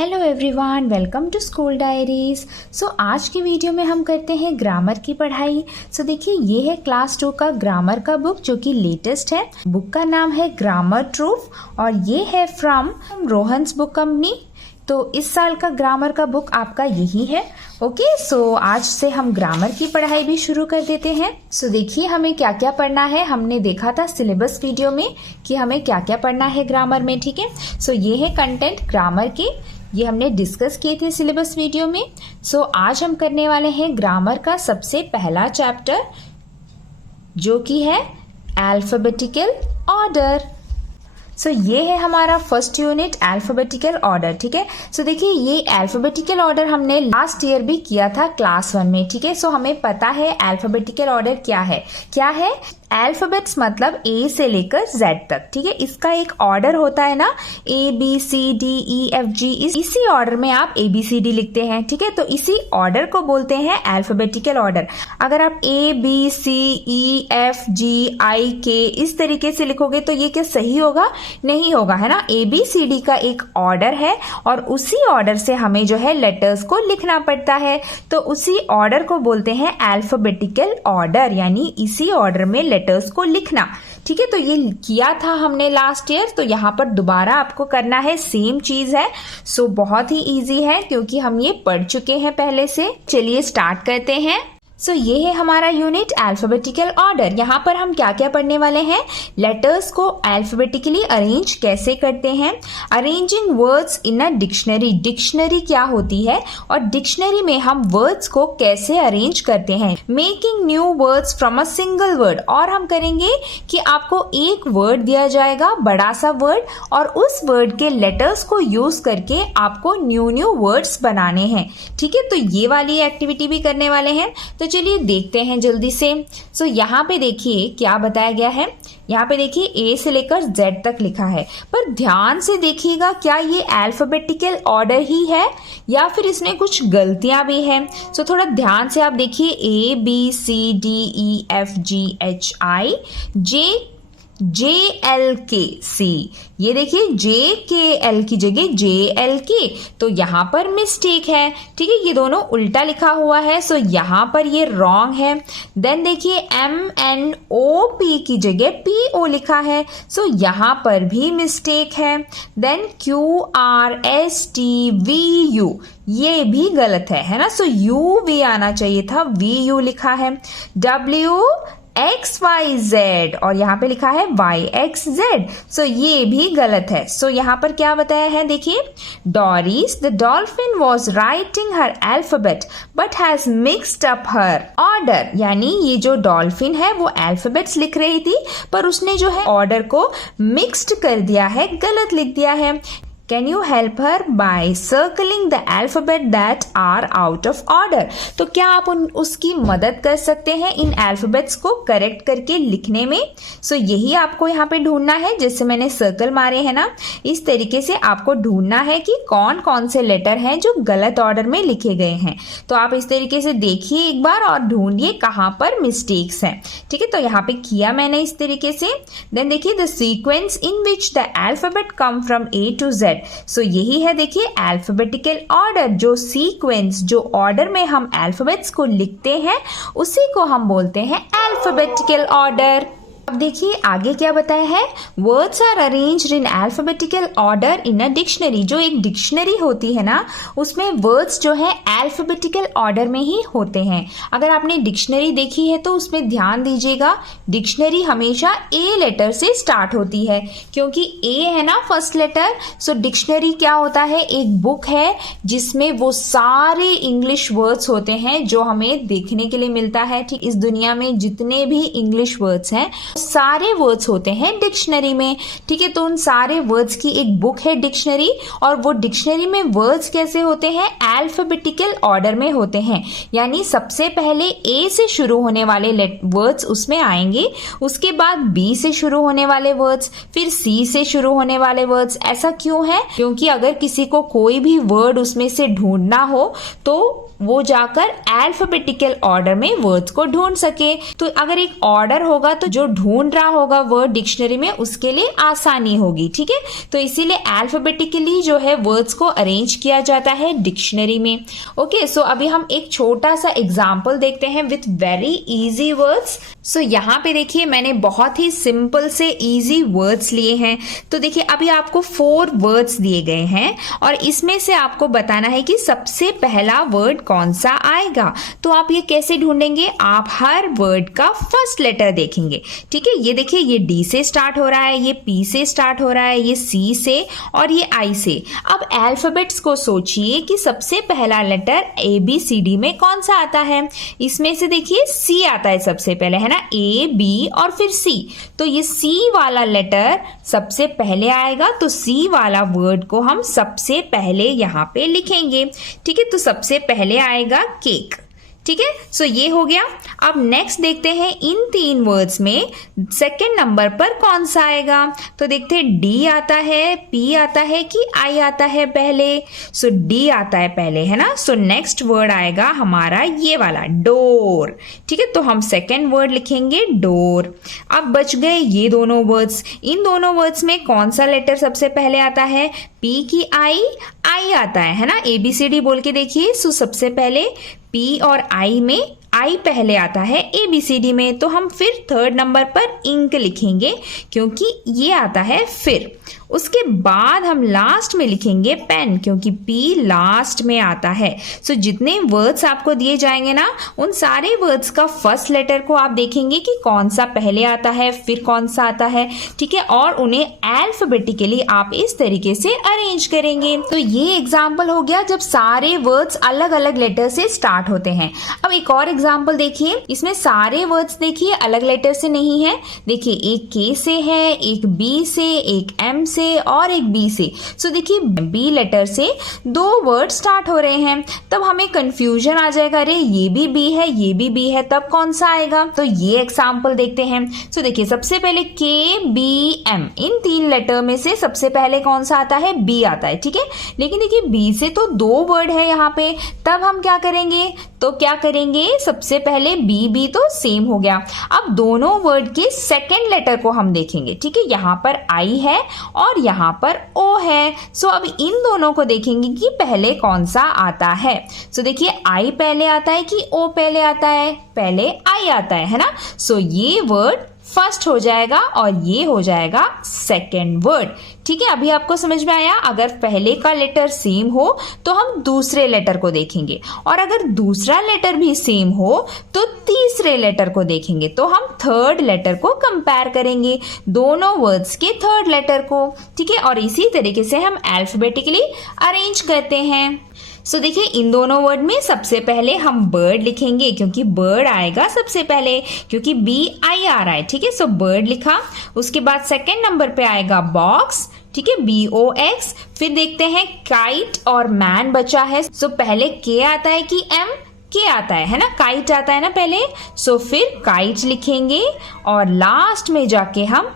Hello everyone, welcome to school diaries. So आज की video में हम करते हैं ग्रामर की पढ़ाई। सो देखिए, ये है क्लास 2 का ग्रामर का बुक जो कि लेटेस्ट है। बुक का नाम है ग्रामर ट्रूफ और ये है फ्रॉम रोहन्स बुक कंपनी। तो इस साल का ग्रामर का बुक आपका यही है। ओके, सो आज से हम ग्रामर की पढ़ाई भी शुरू कर देते हैं। सो देखिए हमें क्या क्या पढ़ना है। हमने देखा था सिलेबस वीडियो में कि हमें क्या क्या पढ़ना है ग्रामर में, ठीक है। सो ये है कंटेंट ग्रामर के, ये हमने डिस्कस किए थे सिलेबस वीडियो में। सो आज हम करने वाले हैं ग्रामर का सबसे पहला चैप्टर जो कि है अल्फाबेटिकल ऑर्डर। सो ये है हमारा फर्स्ट यूनिट अल्फाबेटिकल ऑर्डर, ठीक है। सो देखिए, ये अल्फाबेटिकल ऑर्डर हमने लास्ट ईयर भी किया था क्लास 1 में, ठीक है। सो हमें पता है अल्फाबेटिकल ऑर्डर क्या है। क्या है अल्फाबेट्स मतलब ए से लेकर जेड तक, ठीक है। इसका एक ऑर्डर होता है ना, A B C D E F G. इसी ऑर्डर में आप ए बी सी डी लिखते हैं, ठीक है। तो इसी ऑर्डर को बोलते हैं अल्फाबेटिकल ऑर्डर। अगर आप ए बी सी ई एफ जी आई के इस तरीके से लिखोगे तो ये क्या सही होगा? नहीं होगा, है ना। ए बी सी डी का एक ऑर्डर है और उसी ऑर्डर से हमें जो है लेटर्स को लिखना पड़ता है। तो उसी ऑर्डर को बोलते हैं अल्फाबेटिकल ऑर्डर, यानी इसी ऑर्डर में लेटर्स को लिखना, ठीक है। तो ये किया था हमने लास्ट ईयर, तो यहाँ पर दोबारा आपको करना है, सेम चीज है। सो बहुत ही इजी है क्योंकि हम ये पढ़ चुके हैं पहले से। चलिए स्टार्ट करते हैं। सो ये है हमारा यूनिट अल्फाबेटिकल ऑर्डर। यहाँ पर हम क्या क्या पढ़ने वाले हैं? लेटर्स को अल्फाबेटिकली अरेंज कैसे करते हैं, arranging words in a dictionary. Dictionary क्या होती है और डिक्शनरी में हम वर्ड्स को कैसे अरेंज करते हैं, making new words from a single word. और हम करेंगे कि आपको एक वर्ड दिया जाएगा, बड़ा सा वर्ड, और उस वर्ड के लेटर्स को यूज करके आपको न्यू वर्ड्स बनाने हैं, ठीक है। तो ये वाली एक्टिविटी भी करने वाले हैं। तो चलिए देखते हैं जल्दी से। सो यहाँ पे देखिए क्या बताया गया है। यहाँ पे देखिए ए से लेकर जेड तक लिखा है, पर ध्यान से देखिएगा, क्या ये अल्फाबेटिकल ऑर्डर ही है या फिर इसमें कुछ गलतियां भी हैं। सो थोड़ा ध्यान से आप देखिए, A B C D E F G H I J L K C. ये देखिए जे के एल की जगह जे एल के, तो यहाँ पर मिस्टेक है, ठीक है। ये दोनों उल्टा लिखा हुआ है, सो यहाँ पर ये रॉन्ग है। देन देखिए एम एन ओ पी की जगह पी ओ लिखा है, सो यहाँ पर भी मिस्टेक है। Then Q R S T V U, ये भी गलत है ना। सो यू वी आना चाहिए था, वी यू लिखा है। डब्ल्यू एक्स वाई जेड और यहाँ पे लिखा है वाई एक्स जेड, सो ये भी गलत है। सो यहाँ पर क्या बताया है देखिए, Doris the dolphin was writing her alphabet but has mixed up her order. यानी ये जो डॉल्फिन है वो अल्फाबेट्स लिख रही थी, पर उसने जो है ऑर्डर को मिक्स्ड कर दिया है, गलत लिख दिया है। Can you help her by circling the alphabet that are out of order? तो क्या आप उसकी मदद कर सकते हैं इन अल्फाबेट्स को करेक्ट करके लिखने में? सो यही आपको यहाँ पे ढूंढना है, जैसे मैंने सर्कल मारे हैं ना, इस तरीके से आपको ढूंढना है कि कौन कौन से लेटर हैं जो गलत ऑर्डर में लिखे गए हैं। तो आप इस तरीके से देखिए एक बार और ढूंढिए कहाँ पर मिस्टेक्स हैं, ठीक है। तो यहाँ पे किया मैंने इस तरीके से। देन देखिए the sequence in which the alphabet come from A to Z. So यही है देखिए अल्फाबेटिकल ऑर्डर, जो सीक्वेंस, जो ऑर्डर में हम अल्फाबेट्स को लिखते हैं उसी को हम बोलते हैं अल्फाबेटिकल ऑर्डर। अब देखिए आगे क्या बताया है, words are arranged in alphabetical order in a dictionary. जो एक डिक्शनरी होती है ना, उसमें वर्ड्स जो है अल्फाबेटिकल ऑर्डर में ही होते हैं। अगर आपने डिक्शनरी देखी है तो उसमें ध्यान दीजिएगा, डिक्शनरी हमेशा ए लेटर से स्टार्ट होती है क्योंकि ए है ना फर्स्ट लेटर। सो डिक्शनरी क्या होता है, एक बुक है जिसमें वो सारे इंग्लिश वर्ड्स होते हैं जो हमें देखने के लिए मिलता है, ठीक। इस दुनिया में जितने भी इंग्लिश वर्ड्स हैं सारे वर्ड्स होते हैं डिक्शनरी में, ठीक है। तो उन सारे वर्ड्स की एक बुक है डिक्शनरी, और वो डिक्शनरी में वर्ड्स कैसे होते हैं, अल्फाबेटिकल ऑर्डर में होते हैं। यानी सबसे पहले ए से शुरू होने वाले वर्ड्स उसमें आएंगे, उसके बाद बी से शुरू होने वाले वर्ड्स, फिर सी से शुरू होने वाले वर्ड्स। ऐसा क्यों है? क्योंकि अगर किसी को कोई भी वर्ड उसमें से ढूंढना हो तो वो जाकर अल्फाबेटिकल ऑर्डर में वर्ड्स को ढूंढ सके। तो अगर एक ऑर्डर होगा तो जो ढूंढ ढूंढ रहा होगा वर्ड डिक्शनरी में उसके लिए आसानी होगी, ठीक है। तो इसीलिए अल्फाबेटिकली जो है वर्ड्स को अरेंज किया जाता है डिक्शनरी में। ओके, सो अभी हम एक छोटा सा एग्जाम्पल देखते हैं विथ वेरी इजी वर्ड्स। सो यहाँ पे देखिए मैंने बहुत ही सिंपल से इजी वर्ड्स लिए हैं। तो देखिए अभी आपको 4 वर्ड्स दिए गए हैं और इसमें से आपको बताना है कि सबसे पहला वर्ड कौन सा आएगा। तो आप ये कैसे ढूंढेंगे, आप हर वर्ड का फर्स्ट लेटर देखेंगे, ठीक है। ये देखिए ये डी से स्टार्ट हो रहा है, ये पी से स्टार्ट हो रहा है, ये सी से और ये आई से। अब अल्फाबेट्स को सोचिए कि सबसे पहला letter A B C D में कौन सा आता है। इसमें से देखिए सी आता है सबसे पहले, है ना, ए बी और फिर सी। तो ये सी वाला लेटर सबसे पहले आएगा, तो सी वाला वर्ड को हम सबसे पहले यहाँ पे लिखेंगे, ठीक है। तो सबसे पहले आएगा केक, ठीक है। सो ये हो गया। अब नेक्स्ट देखते हैं इन 3 वर्ड्स में सेकंड नंबर पर कौन सा आएगा। तो देखते हैं डी आता है, पी आता है कि आई आता है पहले। सो डी आता है पहले, है ना। सो नेक्स्ट वर्ड आएगा हमारा ये वाला डोर, ठीक है। तो हम सेकंड वर्ड लिखेंगे डोर। अब बच गए ये दोनों वर्ड्स। इन दोनों वर्ड्स में कौन सा लेटर सबसे पहले आता है, पी की आई आता है ना। ए बी सी डी बोल के देखिए। सो सबसे पहले पी और आई में आई पहले आता है ए बी सी डी में, तो हम फिर थर्ड नंबर पर इंक लिखेंगे क्योंकि ये आता है फिर। उसके बाद हम लास्ट में लिखेंगे पेन क्योंकि पी लास्ट में आता है। सो जितने वर्ड्स आपको दिए जाएंगे ना, उन सारे वर्ड्स का फर्स्ट लेटर को आप देखेंगे कि कौन सा पहले आता है फिर कौन सा आता है, ठीक है। और उन्हें अल्फाबेटिकली आप इस तरीके से अरेंज करेंगे। तो ये एग्जाम्पल हो गया जब सारे वर्ड्स अलग अलग लेटर से स्टार्ट होते हैं। अब एक और एग्जाम्पल देखिए, इसमें सारे वर्ड्स देखिए अलग लेटर से नहीं है। देखिए एक के से है, एक बी से, एक एम से और एक बी से। सो देखिए बी लेटर से 2 वर्ड स्टार्ट हो रहे हैं, तब हमें कंफ्यूजन आ जाएगा, अरे ये भी बी है ये भी बी है, तब कौन सा आएगा। तो ये एग्जाम्पल देखते हैं। सो देखिए सबसे पहले के बी एम, इन 3 लेटर में से सबसे पहले कौन सा आता है, बी आता है, ठीक है। लेकिन देखिए बी से तो 2 वर्ड है यहाँ पे, तब हम क्या करेंगे, तो क्या करेंगे सबसे पहले बी तो सेम हो गया। अब दोनों वर्ड के सेकेंड लेटर को हम देखेंगे, ठीक है। यहाँ पर आई है और यहाँ पर ओ है। सो अब इन दोनों को देखेंगे कि पहले कौन सा आता है। सो देखिए आई पहले आता है कि ओ पहले आता है, पहले आई आता है ना। सो ये वर्ड फर्स्ट हो जाएगा और ये हो जाएगा सेकेंड वर्ड, ठीक है। अभी आपको समझ में आया, अगर पहले का लेटर सेम हो तो हम दूसरे लेटर को देखेंगे, और अगर दूसरा लेटर भी सेम हो तो तीसरे लेटर को देखेंगे। तो हम थर्ड लेटर को कंपेयर करेंगे, दोनों वर्ड्स के थर्ड लेटर को, ठीक है। और इसी तरीके से हम अल्फाबेटिकली अरेंज करते हैं। सो देखिए इन दोनों वर्ड में सबसे पहले हम बर्ड लिखेंगे क्योंकि बर्ड आएगा सबसे पहले, क्योंकि बी आई आ रहा है, ठीक है। सो बर्ड लिखा। उसके बाद सेकेंड नंबर पे आएगा बॉक्स, ठीक है, BOX। फिर देखते हैं काइट और मैन बचा है। सो पहले के आता है कि एम, के आता है ना, काइट आता है ना पहले। सो फिर काइट लिखेंगे और लास्ट में जाके हम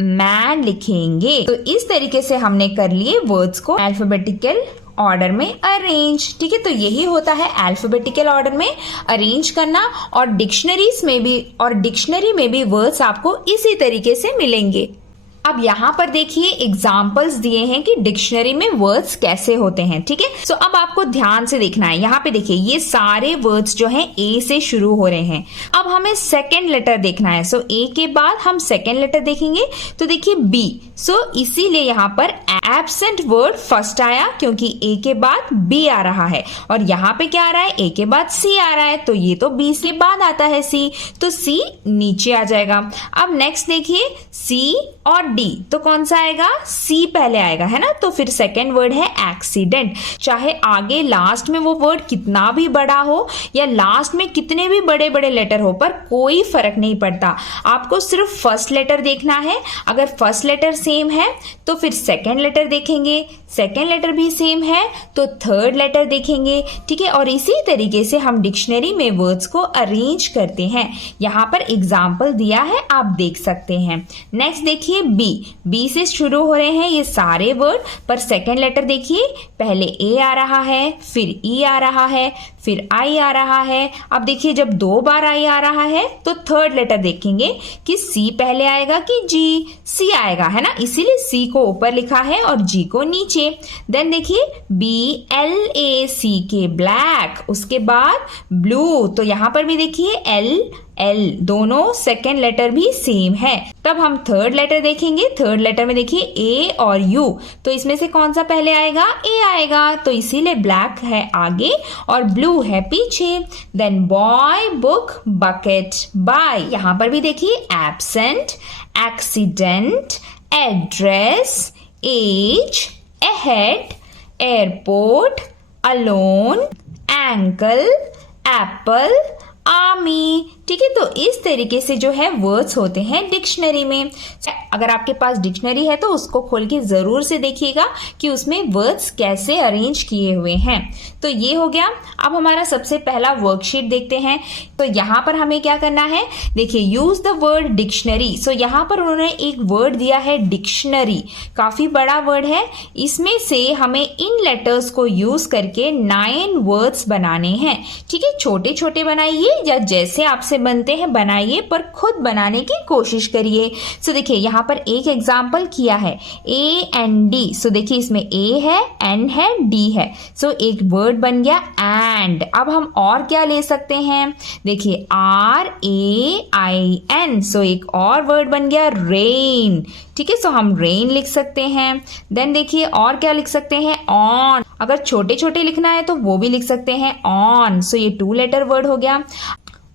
मैन लिखेंगे। तो इस तरीके से हमने कर लिए वर्ड्स को अल्फाबेटिकल ऑर्डर में अरेंज, ठीक है। तो यही होता है अल्फाबेटिकल ऑर्डर में अरेंज करना, और डिक्शनरी में भी वर्ड्स आपको इसी तरीके से मिलेंगे। अब यहाँ पर देखिए एग्जाम्पल्स दिए हैं कि डिक्शनरी में वर्ड्स कैसे होते हैं, ठीक है। सो अब आपको ध्यान से देखना है। यहाँ पे देखिए ये सारे वर्ड्स जो हैं ए से शुरू हो रहे हैं। अब हमें सेकेंड लेटर देखना है। सो ए के बाद हम सेकेंड लेटर देखेंगे। तो देखिए बी। सो इसीलिए यहाँ पर एब्सेंट वर्ड फर्स्ट आया क्योंकि ए के बाद बी आ रहा है, और यहाँ पे क्या आ रहा है, ए के बाद सी आ रहा है, तो ये तो बी के बाद आता है सी, तो सी नीचे आ जाएगा। अब नेक्स्ट देखिए सी और डी, तो कौन सा आएगा, सी पहले आएगा, है ना। तो फिर सेकेंड वर्ड है एक्सीडेंट। चाहे आगे लास्ट में वो वर्ड कितना भी बड़ा हो या लास्ट में कितने भी बड़े बड़े लेटर हो, पर कोई फर्क नहीं पड़ता, आपको सिर्फ फर्स्ट लेटर देखना है। अगर फर्स्ट लेटर सेम है तो फिर सेकेंड लेटर देखेंगे, सेकेंड लेटर भी सेम है तो थर्ड लेटर देखेंगे, ठीक है। और इसी तरीके से हम डिक्शनरी में वर्ड्स को अरेंज करते हैं। यहाँ पर एग्जाम्पल दिया है, आप देख सकते हैं। नेक्स्ट देखिए बी से शुरू हो रहे हैं ये सारे वर्ड, पर सेकेंड लेटर देखिए पहले ए आ रहा है, फिर ई आ रहा है, फिर आई आ रहा है। अब देखिए जब 2 बार आई आ रहा है तो थर्ड लेटर देखेंगे कि सी पहले आएगा कि जी। सी आएगा, है ना, इसीलिए सी को ऊपर लिखा है और जी को नीचे। देन देखिए BLACK ब्लैक, उसके बाद ब्लू, तो यहां पर भी देखिए L दोनों सेकेंड लेटर भी सेम है। तब हम थर्ड लेटर देखेंगे। थर्ड लेटर में देखिए A और U, तो इसमें से कौन सा पहले आएगा? A आएगा, तो इसीलिए ब्लैक है आगे और ब्लू है पीछे। Then boy, book, bucket, buy, यहां पर भी देखिए absent, accident, address, age, ahead, airport, alone, ankle, apple, army. ठीक है, तो इस तरीके से जो है वर्ड्स होते हैं डिक्शनरी में। अगर आपके पास डिक्शनरी है तो उसको खोल के जरूर से देखिएगा कि उसमें वर्ड्स कैसे अरेंज किए हुए हैं। तो ये हो गया। अब हमारा सबसे पहला वर्कशीट देखते हैं। तो यहाँ पर हमें क्या करना है, देखिए यूज द वर्ड डिक्शनरी। सो यहाँ पर उन्होंने एक वर्ड दिया है डिक्शनरी, काफी बड़ा वर्ड है। इसमें से हमें इन लेटर्स को यूज करके 9 वर्ड्स बनाने हैं। ठीक है, छोटे छोटे बनाइए या जैसे आपसे बनते हैं बनाइए, पर खुद बनाने की कोशिश करिए। सो देखिए यहाँ पर एक एग्जाम्पल किया है AND। सो देखिए इसमें A है, N है, D है। सो एक वर्ड बन गया एंड। अब हम और क्या ले सकते हैं, देखिए RAIN। सो एक और वर्ड बन गया रेन। ठीक है, सो हम रेन लिख सकते हैं। देन देखिए और क्या लिख सकते हैं, ऑन। अगर छोटे छोटे लिखना है तो वो भी लिख सकते हैं ऑन। सो ये 2 लेटर वर्ड हो गया।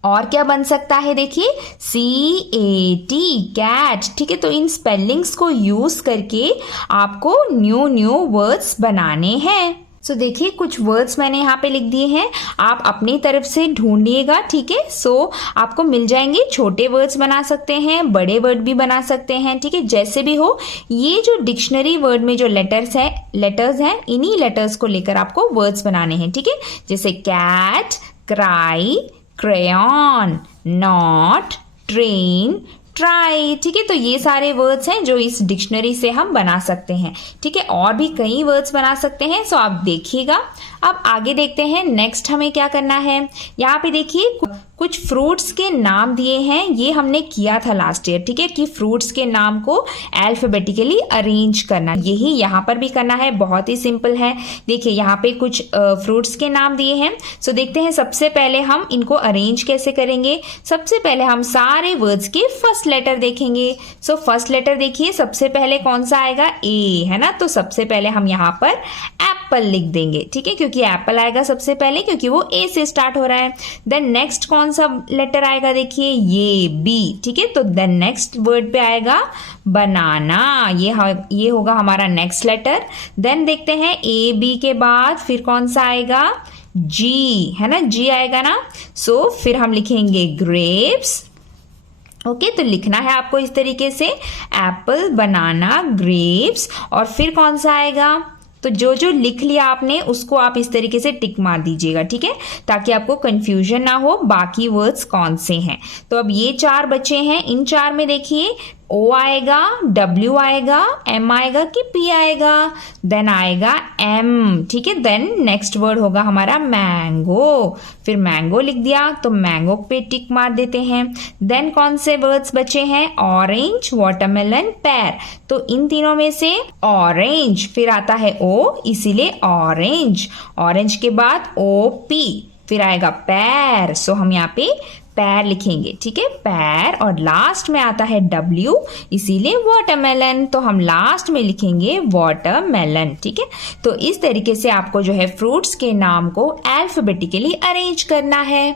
और क्या बन सकता है, देखिए CAT, कैट। ठीक है, तो इन स्पेलिंग्स को यूज करके आपको न्यू वर्ड्स बनाने हैं। सो देखिए कुछ वर्ड्स मैंने यहाँ पे लिख दिए हैं, आप अपनी तरफ से ढूंढिएगा। ठीक है, सो आपको मिल जाएंगे। छोटे वर्ड्स बना सकते हैं, बड़े वर्ड भी बना सकते हैं। ठीक है, जैसे भी हो, ये जो डिक्शनरी वर्ड में जो लेटर्स हैं इन्हीं लेटर्स को लेकर आपको वर्ड्स बनाने हैं। ठीक है, जैसे cat, cry, crayon, not, train, try. ठीक है, तो ये सारे वर्ड्स हैं जो इस डिक्शनरी से हम बना सकते हैं। ठीक है, और भी कई वर्ड्स बना सकते हैं, सो आप देखिएगा। अब आगे देखते हैं नेक्स्ट हमें क्या करना है। यहाँ पे देखिए कुछ फ्रूट्स के नाम दिए हैं, ये हमने किया था लास्ट ईयर। ठीक है, कि फ्रूट्स के नाम को अल्फाबेटिकली अरेंज करना, यही यहाँ पर भी करना है। बहुत ही सिंपल है। देखिए यहाँ पे कुछ फ्रूट्स के नाम दिए हैं। सो देखते हैं सबसे पहले हम इनको अरेंज कैसे करेंगे। सबसे पहले हम सारे वर्ड्स के फर्स्ट लेटर देखेंगे। सो फर्स्ट लेटर देखिए सबसे पहले कौन सा आएगा, ए, है ना। तो सबसे पहले हम यहाँ पर एप्पल लिख देंगे। ठीक है, क्योंकि एप्पल आएगा सबसे पहले, क्योंकि वो ए से स्टार्ट हो रहा है। देन नेक्स्ट कौन सा लेटर आएगा, देखिए ये बी। ठीक है, तो देन नेक्स्ट वर्ड पे आएगा बनाना, ये होगा हमारा नेक्स्ट लेटर। देन देखते हैं ए बी के बाद फिर कौन सा आएगा, जी, है ना, जी आएगा ना। सो फिर हम लिखेंगे ग्रेप्स। ओके, तो लिखना है आपको इस तरीके से, एप्पल, बनाना, ग्रेप्स। और फिर कौन सा आएगा, तो जो लिख लिया आपने उसको आप इस तरीके से टिक मार दीजिएगा। ठीक है, ताकि आपको कंफ्यूजन ना हो बाकी वर्ड्स कौन से हैं। तो अब ये 4 बचे हैं। इन 4 में देखिए O आएगा, W आएगा, M आएगा कि P आएगा, देन आएगा M। ठीक है, देन नेक्स्ट वर्ड होगा हमारा मैंगो। फिर मैंगो लिख दिया तो मैंगो पे टिक मार देते हैं। देन कौन से वर्ड्स बचे हैं, ऑरेंज, वाटरमेलन, पैर। तो इन तीनों में से ऑरेंज, फिर आता है O, इसीलिए ऑरेंज। ऑरेंज के बाद OP, फिर आएगा पैर। सो हम यहाँ पे पैर लिखेंगे। ठीक है, पैर। और लास्ट में आता है W, इसीलिए वाटरमेलन। तो हम लास्ट में लिखेंगे वाटरमेलन। ठीक है, तो इस तरीके से आपको जो है फ्रूट्स के नाम को अल्फाबेटिकली अरेंज करना है।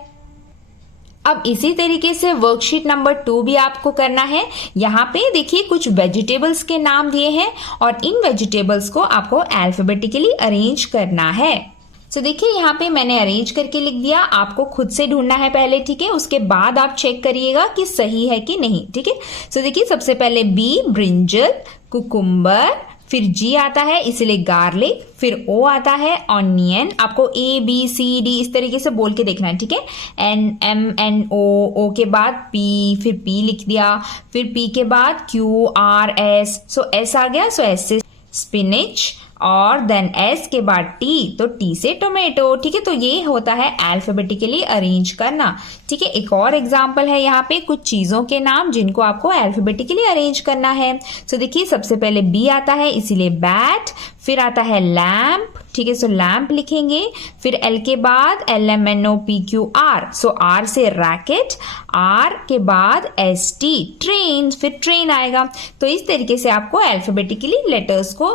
अब इसी तरीके से वर्कशीट नंबर 2 भी आपको करना है। यहाँ पे देखिए कुछ वेजिटेबल्स के नाम दिए हैं और इन वेजिटेबल्स को आपको अल्फाबेटिकली अरेंज करना है। तो देखिए यहाँ पे मैंने अरेंज करके लिख दिया, आपको खुद से ढूंढना है पहले। ठीक है, उसके बाद आप चेक करिएगा कि सही है कि नहीं। ठीक है, तो देखिए सबसे पहले बी, ब्रिंजल, कुकुम्बर, फिर जी आता है इसलिए गार्लिक, फिर ओ आता है ऑनियन। आपको ABCD इस तरीके से बोल के देखना है। ठीक है, NMNO के बाद P, फिर P लिख दिया, फिर P के बाद QRS। सो S आ गया, सो S से स्पिनिच। और देन एस के बाद टी, तो टी से टोमेटो। ठीक है, तो ये होता है अल्फाबेटिकली अरेंज करना। ठीक है, एक और एग्जांपल है यहाँ पे कुछ चीजों के नाम जिनको आपको अल्फाबेटिकली अरेंज करना है। सो देखिए सबसे पहले बी आता है इसीलिए बैट, फिर आता है लैम्प। ठीक है, सो लैम्प लिखेंगे, फिर एल के बाद LMNOPQR, सो आर से रैकेट, आर के बाद ST ट्रेन, फिर ट्रेन आएगा। तो इस तरीके से आपको अल्फाबेटिकली लेटर्स को,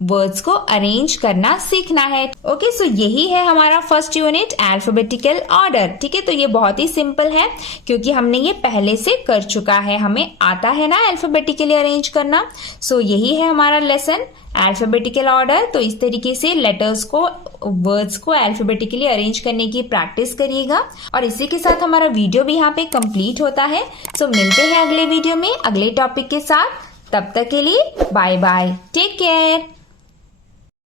वर्ड्स को अरेंज करना सीखना है। ओके, सो यही है हमारा फर्स्ट यूनिट अल्फाबेटिकल ऑर्डर। ठीक है, तो ये बहुत ही सिंपल है क्योंकि हमने ये पहले से कर चुका है, हमें आता है ना अल्फाबेटिकली अरेंज करना। सो यही है हमारा लेसन अल्फाबेटिकल ऑर्डर। तो इस तरीके से लेटर्स को, वर्ड्स को अल्फाबेटिकली अरेंज करने की प्रैक्टिस करिएगा। और इसी के साथ हमारा वीडियो भी यहाँ पे कंप्लीट होता है। सो मिलते हैं अगले वीडियो में अगले टॉपिक के साथ। तब तक के लिए बाय बाय, टेक केयर।